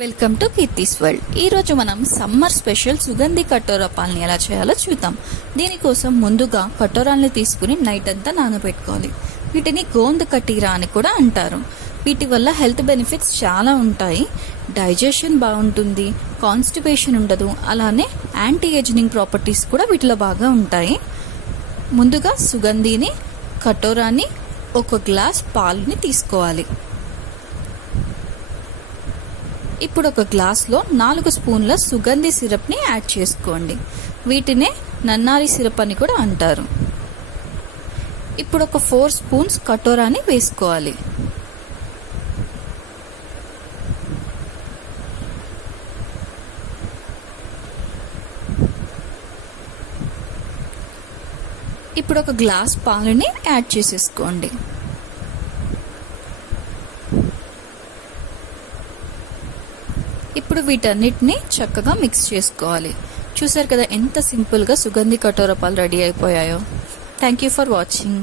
Welcome to Keerthi's world. ఈరోజు మనం summer special సుగంధి కటోరా పాలని ఎలా చేయాలో చూద్దాం. దీనికోసం ముందుగా కటోరాల్ని తీసుకుని నైట్ అంతా నానబెట్టుకోవాలి. వీటిని గోంద్ కటీరా అని కూడా అంటారు. వీటి వల్ల హెల్త్ బెనిఫిట్స్ చాలా ఉంటాయి. డైజెషన్ బాగుంటుంది, కాన్స్టిపేషన్ ఉండదు, అలానే యాంటీ ఏజింగ్ ప్రాపర్టీస్ కూడా వీటిలో బాగా ఉంటాయి. ముందుగా సుగంధిని, కటోరాని, ఒక గ్లాస్ పాలని తీసుకోవాలి. ఇప్పుడు ఒక గ్లాస్లో 4 స్పూన్ల సుగంధి సిరప్ని యాడ్ చేసుకోండి. వీటినే నన్నారి సిరప్ అని కూడా అంటారు. ఇప్పుడు ఒక 4 స్పూన్స్ కటోరాని వేసుకోవాలి. ఇప్పుడు ఒక గ్లాస్ పాలని యాడ్ చేసేసుకోండి. ఇప్పుడు వీటన్నిటిని చక్కగా మిక్స్ చేసుకోవాలి. చూసారు కదా ఎంత సింపుల్గా సుగంధి కటోరా పాలు రెడీ అయిపోయాయో. Thank you for watching.